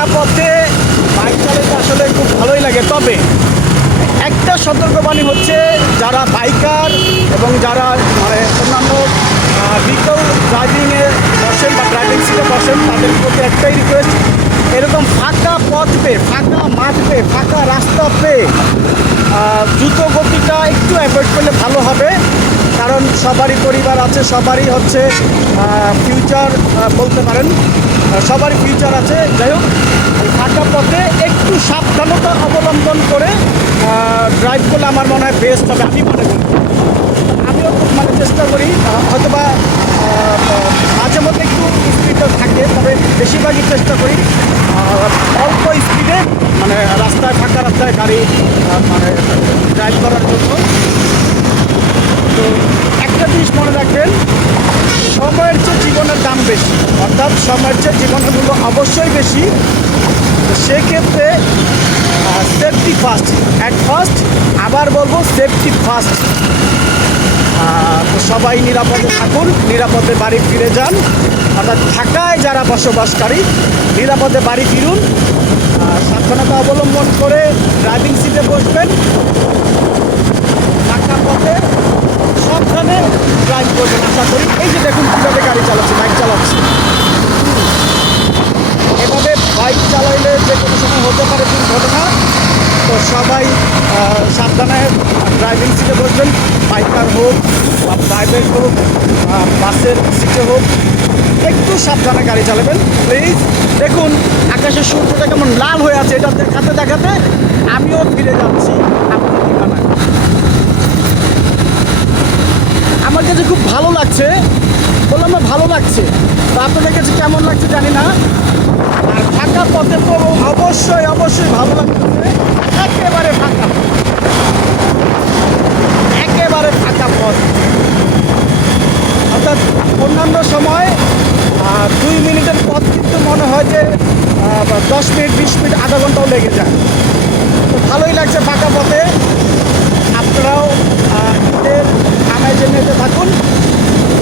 ফাঁকা পথে বাইক চালাতে আসলে খুব ভালোই লাগে, তবে একটা সতর্কবাণী হচ্ছে যারা বাইকার এবং যারা মানে অন্যান্য বিকল ড্রাইভিংয়ে বসেন বা ড্রাইভিং সিটে বসেন তাদের প্রতি একটাই রিকোয়েস্ট, এরকম ফাঁকা পথ পেয়ে, ফাঁকা মাঠ পেয়ে, ফাঁকা রাস্তা পেয়ে দ্রুত গতিটা একটু অ্যাভয়েড করলে ভালো হবে। কারণ সবারই পরিবার আছে, সবারই হচ্ছে ফিউচার বলতে পারেন, সবারই ফিউচার আছে। যাই হোক, ফাঁকা পথে একটু সাবধানতা অবলম্বন করে ড্রাইভ করলে আমার মনে হয় বেস্ট হবে, আমি মনে করি। আমিও খুব মানে চেষ্টা করি, হয়তোবা মাঝে মধ্যে একটু স্পিডটা থাকে, তবে বেশিরভাগই চেষ্টা করি অল্প স্পিডে মানে রাস্তায়, ফাঁকা রাস্তায় গাড়ি মানে ড্রাইভ করার জন্য। তো একটা জিনিস মনে রাখবেন, সময়ের চেয়ে জীবনের দাম বেশি, অর্থাৎ সময়ের চেয়ে জীবনের মূল্য অবশ্যই বেশি। তো সেক্ষেত্রে সেফটি ফার্স্ট, অ্যাট ফার্স্ট, আবার বলবো সেফটি ফার্স্ট। তো সবাই নিরাপদে থাকুন, নিরাপদে বাড়ি ফিরে যান, অর্থাৎ ঢাকায় যারা বসবাসকারী নিরাপদে বাড়ি ফিরুন, সাবধানতা অবলম্বন করে ড্রাইভিং সিটে বসবেন, ফাঁকা পথে সাবধানে ড্রাইভ করবেন আশা করি। এই যে দেখুন কীভাবে গাড়ি চালাচ্ছে, বাইক চালাচ্ছে। এভাবে বাইক চালাইলে যে কোনো সময় হতে পারে দুর্ঘটনা, তো সবাই সাবধানে ড্রাইভিং সিটে বসবেন, বাইকার হোক বা প্রাইভেট হোক, বাসের সিটে হোক, একটু সাবধানে গাড়ি চালাবেন প্লিজ। দেখুন আকাশের সূর্যটা কেমন লাল হয়ে আছে, এটা দেখাতে দেখাতে আমিও ফিরে যাচ্ছি আপনার ঠিকানায়। আমার কাছে খুব ভালো লাগছে, বললাম না ভালো লাগছে, তো আপনাদের কাছে কেমন লাগছে জানি না। আর ফাঁকা পথে তো অবশ্যই অবশ্যই ভালো লাগতেছে, একেবারে ফাঁকা, একেবারে ফাঁকা পথ। অর্থাৎ অন্যান্য সময় 2 মিনিটের পথ কিন্তু মনে হয় যে 10 মিনিট, 20 মিনিট, আধা ঘন্টাও লেগে যায়। তো ভালোই লাগছে ফাঁকা পথে। আপনারাও ঈদের আমেজে মেতে থাকুন,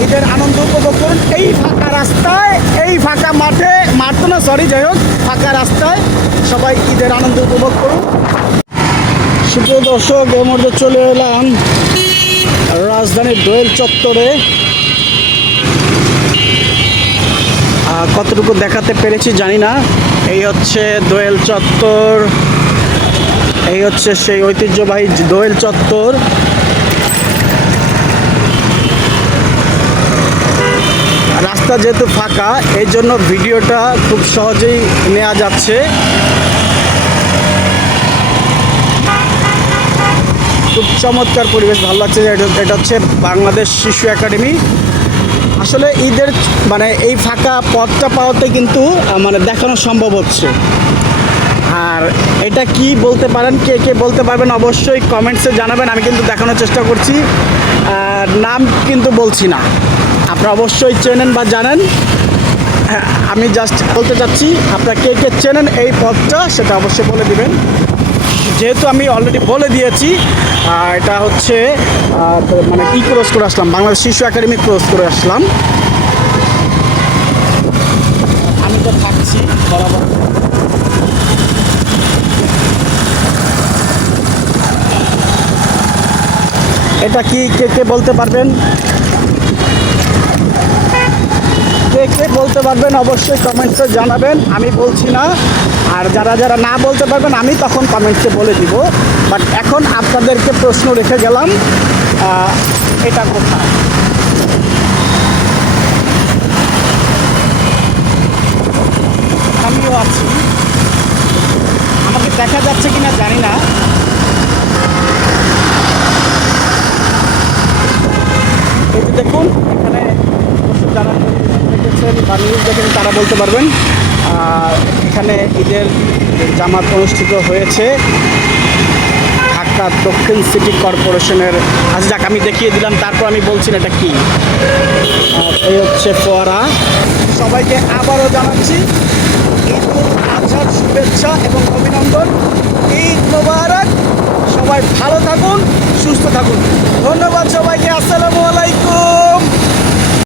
ঈদের আনন্দ উপভোগ করুন এই ফাঁকা রাস্তায়, এই ফাঁকা মাঠে, মাঠ তো না সরি, যাই হোক ফাঁকা রাস্তায় সবাই ঈদের আনন্দ উপভোগ করুন। সুপ্রিয় দর্শক, এর মধ্যে চলে এলাম রাজধানীর দোয়েল চত্বরে। কতটুকু দেখাতে পেরেছি জানি না। এই হচ্ছে দোয়েল চত্বর, এই হচ্ছে সেই ঐতিহ্যবাহী দোয়েল চত্বর। রাস্তা যেহেতু ফাঁকা, এই জন্য ভিডিওটা খুব সহজেই নেওয়া যাচ্ছে। খুব চমৎকার পরিবেশ, ভালো লাগছে। এটা হচ্ছে বাংলাদেশ শিশু একাডেমি। আসলে ঈদের মানে এই ফাঁকা পথটা পাওয়াতে কিন্তু মানে দেখানো সম্ভব হচ্ছে। আর এটা কি বলতে পারেন, কে কে বলতে পারবেন অবশ্যই কমেন্টসে জানাবেন। আমি কিন্তু দেখানোর চেষ্টা করছি, নাম কিন্তু বলছি না, আপনারা অবশ্যই চেনেন বা জানেন। আমি জাস্ট বলতে চাচ্ছি আপনারা কে কে চেনেন এই পথটা, সেটা অবশ্যই বলে দিবেন। যেহেতু আমি অলরেডি বলে দিয়েছি, এটা হচ্ছে মানে কি ক্রস করে আসলাম, বাংলাদেশ শিশু একাডেমি ক্রস করে আসলাম। আমি তো থাকছি বরাবর। এটা কি কে কে বলতে পারবেন, কে কে বলতে পারবেন অবশ্যই কমেন্টসে জানাবেন, আমি বলছি না। আর যারা যারা না বলতে পারবেন আমি তখন কমেন্টসে বলে দিব। বাট এখন আপনাদেরকে প্রশ্ন রেখে গেলাম, এটা কোথায়? আমিও আছি, আমাকে দেখা যাচ্ছে কিনা জানি না। এই যে দেখুন এখানে যারা দেখেছেন বা নিউজ দেখেন তারা বলতে পারবেন। এখানে ঈদের জামাত অনুষ্ঠিত হয়েছে ঢাকা দক্ষিণ সিটি কর্পোরেশনের। আচ্ছা যাক, আমি দেখিয়ে দিলাম, তারপর আমি বলছি না এটা কি। এই হচ্ছে ফোয়ারা। সবাইকে আবারও জানাচ্ছি ঈদ উল আজহার শুভেচ্ছা এবং অভিনন্দন। ঈদ মোবারক। সবাই ভালো থাকুন, সুস্থ থাকুন। ধন্যবাদ সবাইকে। আসসালামু আলাইকুম।